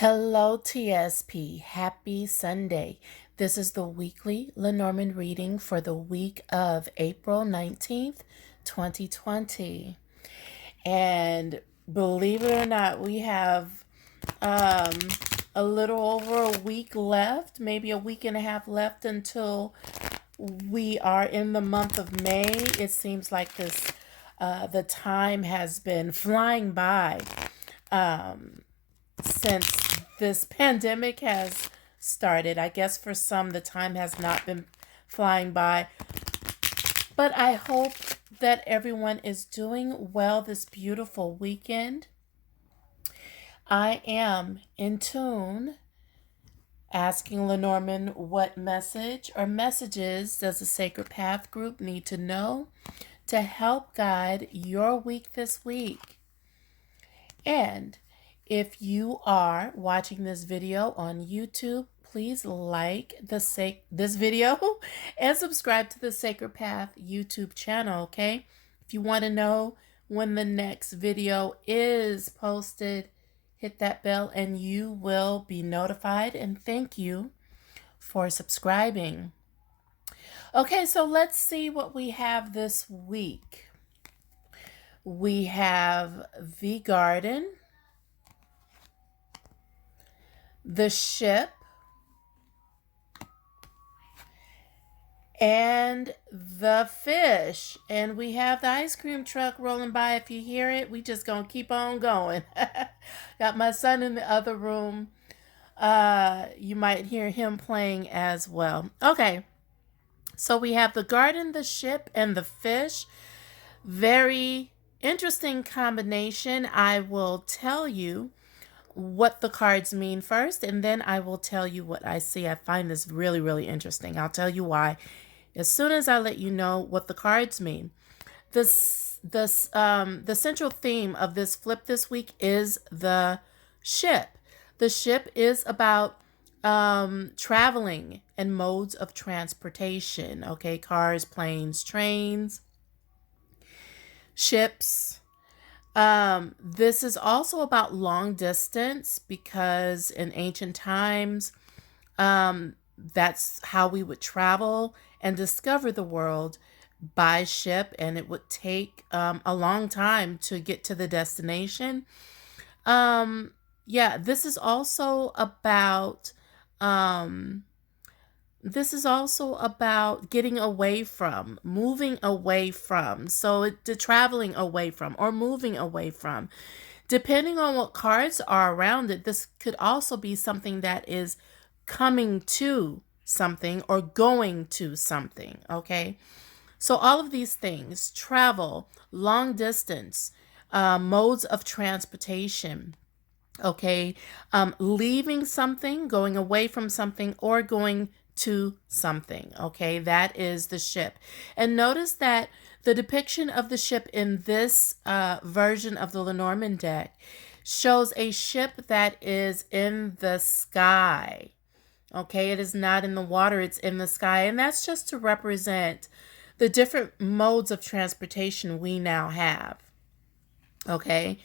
Hello, TSP. Happy Sunday. This is the weekly Lenormand reading for the week of April 19th, 2020. And believe it or not, we have um, a little over a week left, maybe a week and a half left until we are in the month of May. It seems like the time has been flying by since this pandemic has started. I guess for some, the time has not been flying by, but I hope that everyone is doing well this beautiful weekend. I am in tune asking Lenormand what message or messages does the Sacred Path group need to know to help guide your week this week. And if you are watching this video on YouTube, please like this video and subscribe to the Sacred Path YouTube channel, okay? If you want to know when the next video is posted, hit that bell and you will be notified. And thank you for subscribing. Okay, so let's see what we have this week. We have the garden, the ship, and the fish. And we have the ice cream truck rolling by. If you hear it, we just gonna keep on going. Got my son in the other room. You might hear him playing as well. Okay, so we have the garden, the ship, and the fish. Very interesting combination. I will tell you what the cards mean first, and then I will tell you what I see. I find this really, really interesting. I'll tell you why as soon as I let you know what the cards mean. The central theme of this flip this week is the ship. The ship is about traveling and modes of transportation. Okay, cars, planes, trains, ships. This is also about long distance because in ancient times, that's how we would travel and discover the world by ship, and it would take a long time to get to the destination. Yeah, this is also about getting away from, moving away from. So the traveling away from or moving away from. Depending on what cards are around it, this could also be something that is coming to something or going to something, okay? So all of these things, travel, long distance, modes of transportation, okay, leaving something, going away from something, or going to something, okay, that is the ship. And notice that the depiction of the ship in this version of the Lenormand deck shows a ship that is in the sky, okay. It is not in the water, it's in the sky, and that's just to represent the different modes of transportation we now have, okay.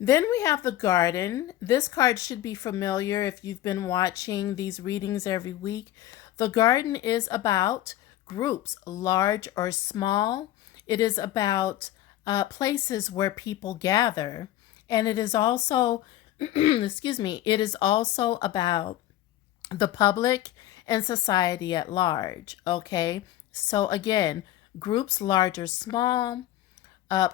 Then we have the garden. This card should be familiar if you've been watching these readings every week. The garden is about groups, large or small. It is about places where people gather. And it is also, excuse me, it is also about the public and society at large. Okay. So again, groups, large or small.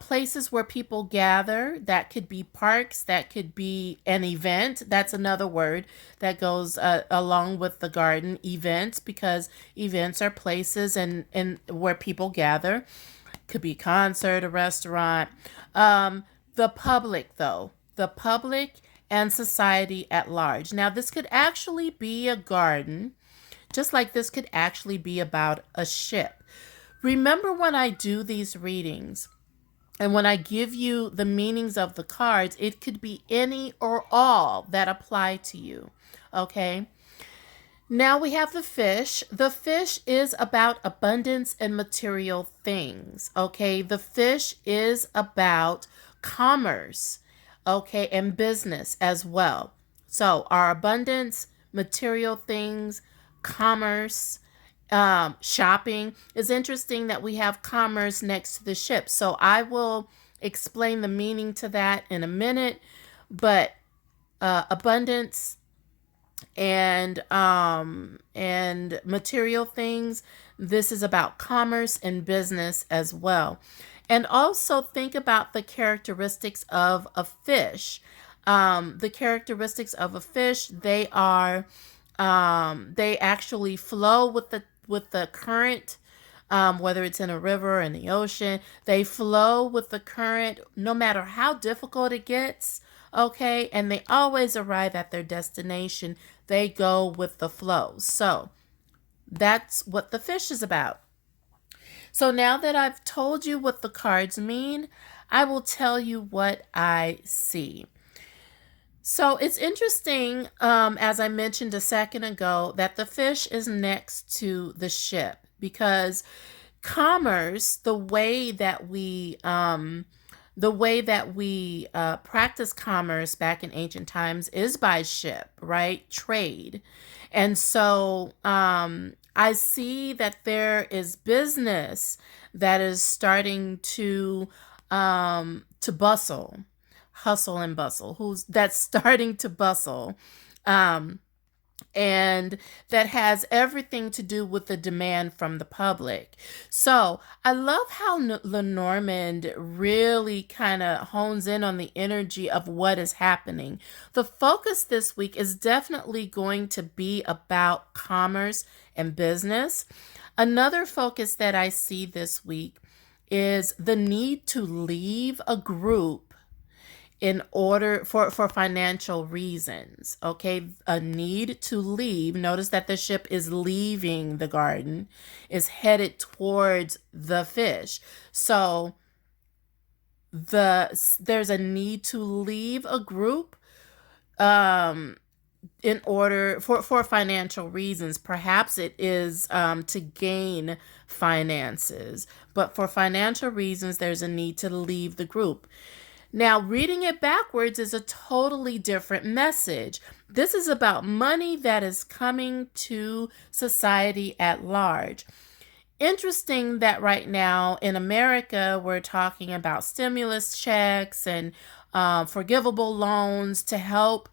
Places where people gather, that could be parks, that could be an event. That's another word that goes along with the garden, events, because events are places and where people gather. Could be concert, a restaurant. The public, though, the public and society at large. Now, this could actually be a garden, just like this could actually be about a ship. Remember when I do these readings, and when I give you the meanings of the cards, it could be any or all that apply to you, okay? Now we have the fish. The fish is about abundance and material things, okay? The fish is about commerce, okay, and business as well. So our abundance, material things, commerce, shopping. It's interesting that we have commerce next to the ship. So I will explain the meaning to that in a minute. But abundance and material things. This is about commerce and business as well. And also think about the characteristics of a fish. The characteristics of a fish, they actually flow with the current, whether it's in a river, in the ocean. They flow with the current no matter how difficult it gets, okay? And they always arrive at their destination. They go with the flow. So that's what the fish is about. So now that I've told you what the cards mean, I will tell you what I see. So it's interesting, as I mentioned a second ago, that the fish is next to the ship because commerce, the way that we practice commerce back in ancient times is by ship, right? Trade. And so I see that there is business that is starting to bustle, hustle and bustle. Who's that's starting to bustle. Um, and that has everything to do with the demand from the public. So I love how Lenormand really kind of hones in on the energy of what is happening. The focus this week is definitely going to be about commerce and business. Another focus that I see this week is the need to leave a group in order for financial reasons. Okay, a need to leave. Notice that the ship is leaving the garden, is headed towards the fish. So there's a need to leave a group um in order for financial reasons. Perhaps it is to gain finances, but for financial reasons there's a need to leave the group. Now, reading it backwards is a totally different message. This is about money that is coming to society at large. Interesting that right now in America, we're talking about stimulus checks and forgivable loans to help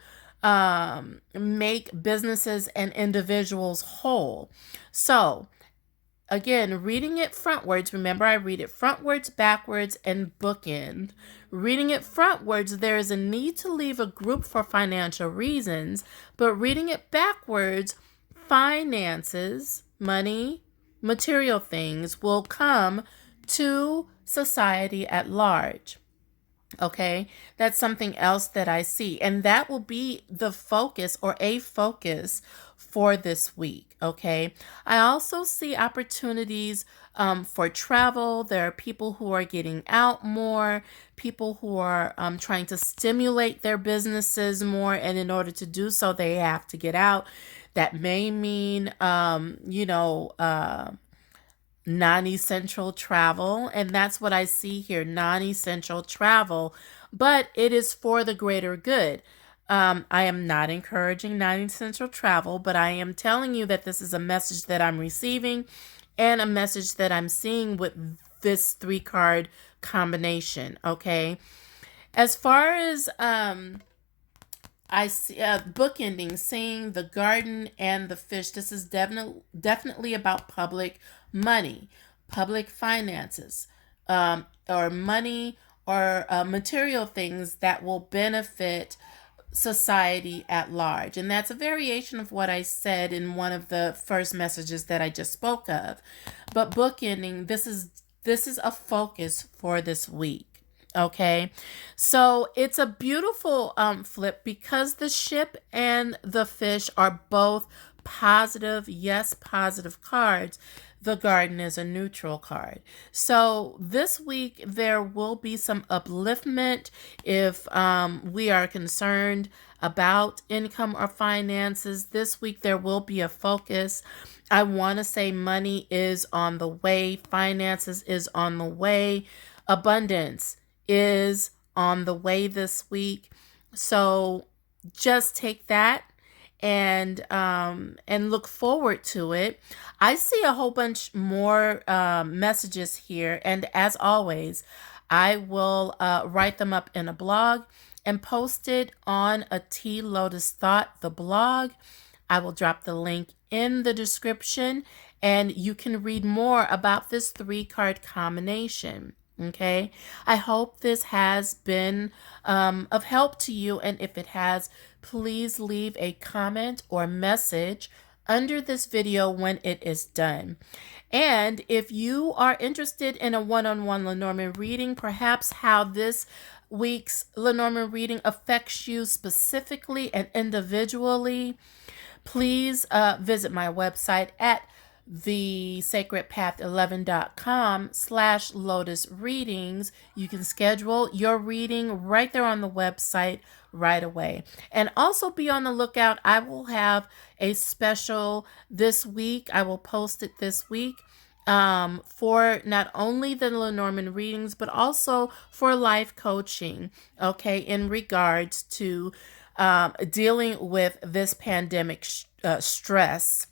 make businesses and individuals whole. So, again, reading it frontwards, remember I read it frontwards, backwards, and bookend. Reading it frontwards, there is a need to leave a group for financial reasons, but reading it backwards, finances, money, material things will come to society at large. Okay, that's something else that I see, and that will be the focus or a focus for this week. Okay, I also see opportunities for travel. There are people who are getting out more, people who are trying to stimulate their businesses more, and in order to do so, they have to get out. That may mean, non-essential travel, and that's what I see here, non-essential travel, but it is for the greater good. I am not encouraging non-essential travel, but I am telling you that this is a message that I'm receiving and a message that I'm seeing with this three card combination. Okay, as far as I see bookending, seeing the garden and the fish. This is definitely about public money, public finances, or money or material things that will benefit society at large. And that's a variation of what I said in one of the first messages that I just spoke of. But bookending, this is a focus for this week. Okay, so it's a beautiful flip because the ship and the fish are both positive, yes, positive cards. The garden is a neutral card. So this week there will be some upliftment if we are concerned about income or finances. This week there will be a focus. I want to say money is on the way, finances is on the way, abundance is on the way this week. So just take that and look forward to it. I see a whole bunch more messages here, and as always, I will write them up in a blog and post it on a TLotus Thought, the blog. I will drop the link in the description, and you can read more about this three-card combination. Okay, I hope this has been of help to you, and if it has, please leave a comment or message under this video when it is done. And if you are interested in a one-on-one Lenormand reading, perhaps how this week's Lenormand reading affects you specifically and individually, please visit my website at thesacredpath11.com/lotus readings. You can schedule your reading right there on the website right away. And also be on the lookout. I will have a special this week. I will post it this week for not only the Lenormand readings, but also for life coaching, okay, in regards to dealing with this pandemic stress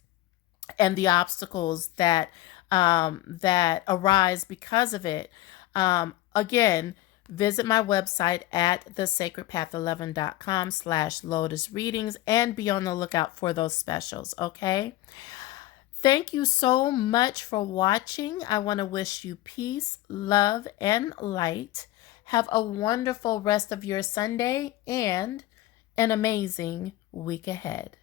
and the obstacles that arise because of it. Again, visit my website at thesacredpath11.com/lotus readings and be on the lookout for those specials, okay? Thank you so much for watching. I want to wish you peace, love, and light. Have a wonderful rest of your Sunday and an amazing week ahead.